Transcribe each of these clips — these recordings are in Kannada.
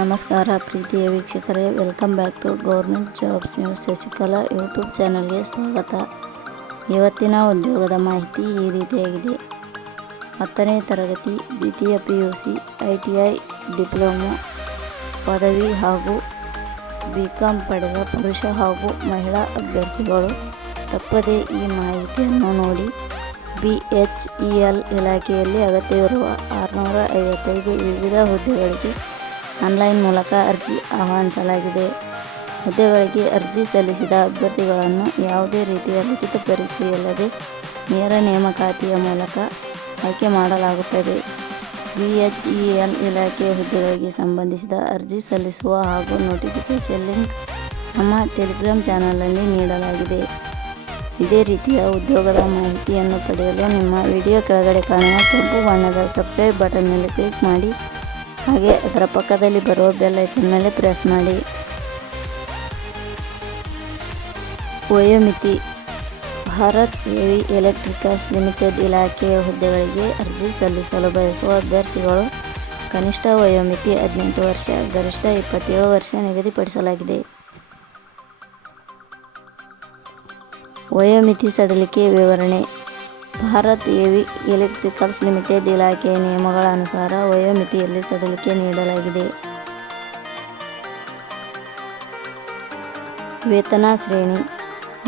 ನಮಸ್ಕಾರ ಪ್ರೀತಿಯ ವೀಕ್ಷಕರೇ, welcome back to government jobs news Shashikala YouTube ಚಾನಲ್ಗೆ ಸ್ವಾಗತ. ಇವತ್ತಿನ ಉದ್ಯೋಗದ ಮಾಹಿತಿ ಈ ರೀತಿಯಾಗಿದೆ. ಹತ್ತನೇ ತರಗತಿ, ದ್ವಿತೀಯ P U C, I T I, diploma, ಪದವಿ ಹಾಗೂ ಬಿ ಕಾಮ್ ಪಡೆದ ಪುರುಷ ಹಾಗೂ ಮಹಿಳಾ ಅಭ್ಯರ್ಥಿಗಳು ತಪ್ಪದೇ ಈ ಮಾಹಿತಿಯನ್ನು ನೋಡಿ ಬಿ ಎಚ್ ಇ ಎಲ್ ಇಲಾಖೆಯಲ್ಲಿ ಅಗತ್ಯವಿರುವ ಆರುನೂರ ಐವತ್ತೈದು ವಿವಿಧ ಹುದ್ದೆಗಳಿಗೆ ಆನ್ಲೈನ್ ಮೂಲಕ ಅರ್ಜಿ ಆಹ್ವಾನಿಸಲಾಗಿದೆ. ಹುದ್ದೆಗಳಿಗೆ ಅರ್ಜಿ ಸಲ್ಲಿಸಿದ ಅಭ್ಯರ್ಥಿಗಳನ್ನು ಯಾವುದೇ ರೀತಿಯ ಲಿಖಿತ ಪರೀಕ್ಷೆಯಿಲ್ಲದೆ ನೇರ ನೇಮಕಾತಿಯ ಮೂಲಕ ಆಯ್ಕೆ ಮಾಡಲಾಗುತ್ತದೆ. ಬಿ ಎಚ್ ಇ ಎಲ್ ಇಲಾಖೆಯ ಹುದ್ದೆಗಳಿಗೆ ಸಂಬಂಧಿಸಿದ ಅರ್ಜಿ ಸಲ್ಲಿಸುವ ಹಾಗೂ ನೋಟಿಫಿಕೇಷನ್ ಲಿಂಕ್ ನಮ್ಮ ಟೆಲಿಗ್ರಾಮ್ ಚಾನಲಲ್ಲಿ ನೀಡಲಾಗಿದೆ. ಇದೇ ರೀತಿಯ ಉದ್ಯೋಗದ ಮಾಹಿತಿಯನ್ನು ಪಡೆಯಲು ನಿಮ್ಮ ವಿಡಿಯೋ ಕೆಳಗಡೆ ಕಾಣುವ ಕೆಂಪು ಬಣ್ಣದ ಸಬ್ಸ್ಕ್ರೈಬ್ ಬಟನ್ ಮೇಲೆ ಕ್ಲಿಕ್ ಮಾಡಿ ಹಾಗೆ ಅದರ ಪಕ್ಕದಲ್ಲಿ ಬರುವ ಬೆಲ್ ಐಕನ್ ಮೇಲೆ ಪ್ರೆಸ್ ಮಾಡಿ. ವಯೋಮಿತಿ, ಭಾರತ್ ಹೆವಿ ಎಲೆಕ್ಟ್ರಿಕಲ್ಸ್ ಲಿಮಿಟೆಡ್ ಇಲಾಖೆಯ ಹುದ್ದೆಗಳಿಗೆ ಅರ್ಜಿ ಸಲ್ಲಿಸಲು ಬಯಸುವ ಅಭ್ಯರ್ಥಿಗಳು ಕನಿಷ್ಠ ವಯೋಮಿತಿ ಹದಿನೆಂಟು ವರ್ಷ, ಗರಿಷ್ಠ ಇಪ್ಪತ್ತೇಳು ವರ್ಷ ನಿಗದಿಪಡಿಸಲಾಗಿದೆ. ವಯೋಮಿತಿ ಸಡಲಿಕೆ ವಿವರಣೆ. ಭಾರತ್ ಹೆವಿ ಎಲೆಕ್ಟ್ರಿಕಲ್ಸ್ ಲಿಮಿಟೆಡ್ ಇಲಾಖೆಯ ನಿಯಮಗಳ ಅನುಸಾರ ವಯೋಮಿತಿಯಲ್ಲಿ ಸಡಿಲಿಕೆ ನೀಡಲಾಗಿದೆ. ವೇತನ ಶ್ರೇಣಿ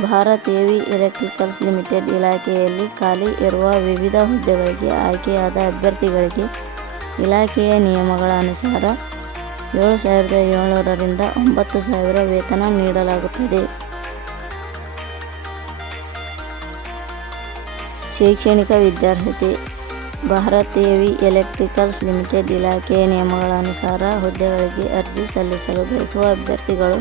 ಭಾರತ್ ಹೆವಿ ಎಲೆಕ್ಟ್ರಿಕಲ್ಸ್ ಲಿಮಿಟೆಡ್ ಇಲಾಖೆಯಲ್ಲಿ ಖಾಲಿ ಇರುವ ವಿವಿಧ ಹುದ್ದೆಗಳಿಗೆ ಆಯ್ಕೆಯಾದ ಅಭ್ಯರ್ಥಿಗಳಿಗೆ ಇಲಾಖೆಯ ನಿಯಮಗಳ ಅನುಸಾರ ಏಳು ಸಾವಿರದ ಏಳ್ನೂರರಿಂದ ಒಂಬತ್ತು ಸಾವಿರ ವೇತನ ನೀಡಲಾಗುತ್ತದೆ. ಶೈಕ್ಷಣಿಕ ವಿದ್ಯಾರ್ಹತೆ, ಭಾರತ್ ಹೆವಿ ಎಲೆಕ್ಟ್ರಿಕಲ್ಸ್ ಲಿಮಿಟೆಡ್ ಇಲಾಖೆಯ ನಿಯಮಗಳನುಸಾರ ಹುದ್ದೆಗಳಿಗೆ ಅರ್ಜಿ ಸಲ್ಲಿಸಲು ಬಯಸುವ ಅಭ್ಯರ್ಥಿಗಳು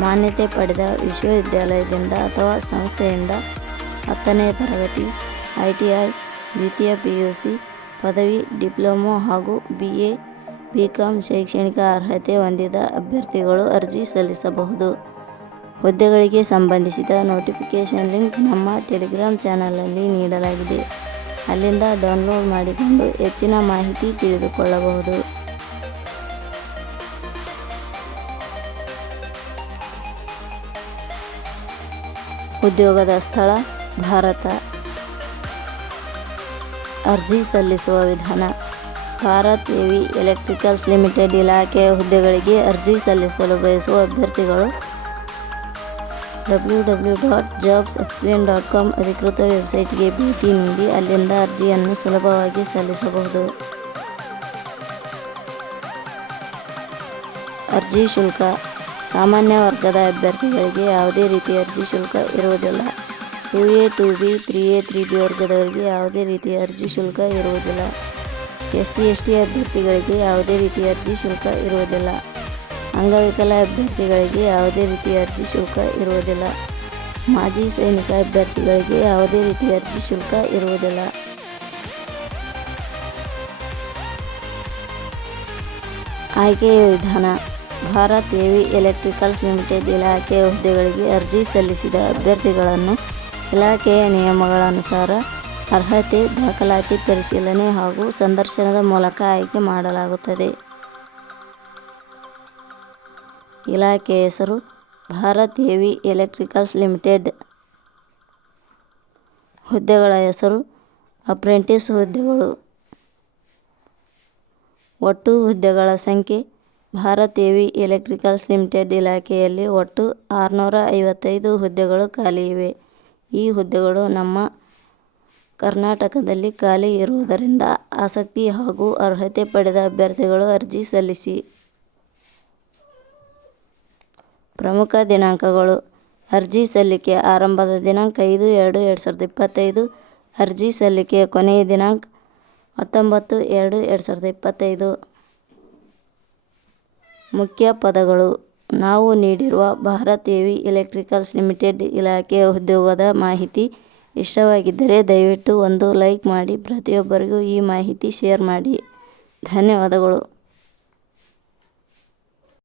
ಮಾನ್ಯತೆ ಪಡೆದ ವಿಶ್ವವಿದ್ಯಾಲಯದಿಂದ ಅಥವಾ ಸಂಸ್ಥೆಯಿಂದ ಹತ್ತನೇ ತರಗತಿ, ಐ ಟಿ ಐ, ದ್ವಿತೀಯ ಪಿ ಯು ಸಿ, ಪದವಿ, ಡಿಪ್ಲೊಮೊ ಹಾಗೂ ಬಿ ಎ, ಬಿ ಕಾಂ ಶೈಕ್ಷಣಿಕ ಅರ್ಹತೆ ಹೊಂದಿದ ಅಭ್ಯರ್ಥಿಗಳು ಅರ್ಜಿ ಸಲ್ಲಿಸಬಹುದು. ಹುದ್ದೆಗಳಿಗೆ ಸಂಬಂಧಿಸಿದ ನೋಟಿಫಿಕೇಷನ್ ಲಿಂಕ್ ನಮ್ಮ ಟೆಲಿಗ್ರಾಮ್ ಚಾನಲಲ್ಲಿ ನೀಡಲಾಗಿದೆ. ಅಲ್ಲಿಂದ ಡೌನ್ಲೋಡ್ ಮಾಡಿಕೊಂಡು ಹೆಚ್ಚಿನ ಮಾಹಿತಿ ತಿಳಿದುಕೊಳ್ಳಬಹುದು. ಉದ್ಯೋಗದ ಸ್ಥಳ, ಭಾರತ. ಅರ್ಜಿ ಸಲ್ಲಿಸುವ ವಿಧಾನ. ಭಾರತ್ ಹೆವಿ ಎಲೆಕ್ಟ್ರಿಕಲ್ಸ್ ಲಿಮಿಟೆಡ್ ಇಲಾಖೆಯ ಹುದ್ದೆಗಳಿಗೆ ಅರ್ಜಿ ಸಲ್ಲಿಸಲು ಬಯಸುವ ಅಭ್ಯರ್ಥಿಗಳು W W dot jobs explain dot com ಅಧಿಕೃತ ವೆಬ್ಸೈಟ್ಗೆ ಭೇಟಿ ನೀಡಿ ಅಲ್ಲಿಂದ ಅರ್ಜಿಯನ್ನು ಸುಲಭವಾಗಿ ಸಲ್ಲಿಸಬಹುದು. ಅರ್ಜಿ ಶುಲ್ಕ. ಸಾಮಾನ್ಯ ವರ್ಗದ ಅಭ್ಯರ್ಥಿಗಳಿಗೆ ಯಾವುದೇ ರೀತಿಯ ಅರ್ಜಿ ಶುಲ್ಕ ಇರುವುದಿಲ್ಲ. Two A, two B, three A three B ವರ್ಗದವರಿಗೆ ಯಾವುದೇ ರೀತಿಯ ಅರ್ಜಿ ಶುಲ್ಕ ಇರುವುದಿಲ್ಲ. ಎಸ್ ಸಿ ಎಸ್ ಟಿ ಅಭ್ಯರ್ಥಿಗಳಿಗೆ ಯಾವುದೇ ರೀತಿಯ ಅರ್ಜಿ ಶುಲ್ಕ ಇರುವುದಿಲ್ಲ. ಅಂಗವಿಕಲ ಅಭ್ಯರ್ಥಿಗಳಿಗೆ ಯಾವುದೇ ರೀತಿಯ ಅರ್ಜಿ ಶುಲ್ಕ ಇರುವುದಿಲ್ಲ. ಮಾಜಿ ಸೈನಿಕ ಅಭ್ಯರ್ಥಿಗಳಿಗೆ ಯಾವುದೇ ರೀತಿಯ ಅರ್ಜಿ ಶುಲ್ಕ ಇರುವುದಿಲ್ಲ. ಆಯ್ಕೆಯ ವಿಧಾನ. ಭಾರತ್ ಹೆವಿ ಎಲೆಕ್ಟ್ರಿಕಲ್ಸ್ ಲಿಮಿಟೆಡ್ ಇಲಾಖೆಯ ಹುದ್ದೆಗಳಿಗೆ ಅರ್ಜಿ ಸಲ್ಲಿಸಿದ ಅಭ್ಯರ್ಥಿಗಳನ್ನು ಇಲಾಖೆಯ ನಿಯಮಗಳ ಅನುಸಾರ ಅರ್ಹತೆ ದಾಖಲಾತಿ ಪರಿಶೀಲನೆ ಹಾಗೂ ಸಂದರ್ಶನದ ಮೂಲಕ ಆಯ್ಕೆ ಮಾಡಲಾಗುತ್ತದೆ. ಇಲಾಖೆ ಹೆಸರು ಭಾರತ್ ಹೆವಿ ಎಲೆಕ್ಟ್ರಿಕಲ್ಸ್ ಲಿಮಿಟೆಡ್. ಹುದ್ದೆಗಳ ಹೆಸರು ಅಪ್ರೆಂಟಿಸ್ ಹುದ್ದೆಗಳು. ಒಟ್ಟು ಹುದ್ದೆಗಳ ಸಂಖ್ಯೆ ಭಾರತ್ ಹೆವಿ ಎಲೆಕ್ಟ್ರಿಕಲ್ಸ್ ಲಿಮಿಟೆಡ್ ಇಲಾಖೆಯಲ್ಲಿ ಒಟ್ಟು ಆರುನೂರ ಐವತ್ತೈದು ಹುದ್ದೆಗಳು ಖಾಲಿ ಇವೆ. ಈ ಹುದ್ದೆಗಳು ನಮ್ಮ ಕರ್ನಾಟಕದಲ್ಲಿ ಖಾಲಿ ಇರುವುದರಿಂದ ಆಸಕ್ತಿ ಹಾಗೂ ಅರ್ಹತೆ ಪಡೆದ ಅಭ್ಯರ್ಥಿಗಳು ಅರ್ಜಿ ಸಲ್ಲಿಸಿ. ಪ್ರಮುಖ ದಿನಾಂಕಗಳು. ಅರ್ಜಿ ಸಲ್ಲಿಕೆ ಆರಂಭದ ದಿನಾಂಕ ಐದು, ಎರಡು ಎರಡು ಸಾವಿರದ ಇಪ್ಪತ್ತೈದು. ಅರ್ಜಿ ಸಲ್ಲಿಕೆಯ ಕೊನೆಯ ದಿನಾಂಕ ಹತ್ತೊಂಬತ್ತು, ಎರಡು ಎರಡು ಸಾವಿರದ ಇಪ್ಪತ್ತೈದು. ಮುಖ್ಯ ಪದಗಳು. ನಾವು ನೀಡಿರುವ ಭಾರತ್ ಹೆವಿ ಎಲೆಕ್ಟ್ರಿಕಲ್ಸ್ ಲಿಮಿಟೆಡ್ ಇಲಾಖೆಯ ಉದ್ಯೋಗದ ಮಾಹಿತಿ ಇಷ್ಟವಾಗಿದ್ದರೆ ದಯವಿಟ್ಟು ಒಂದು ಲೈಕ್ ಮಾಡಿ, ಪ್ರತಿಯೊಬ್ಬರಿಗೂ ಈ ಮಾಹಿತಿ ಶೇರ್ ಮಾಡಿ. ಧನ್ಯವಾದಗಳು.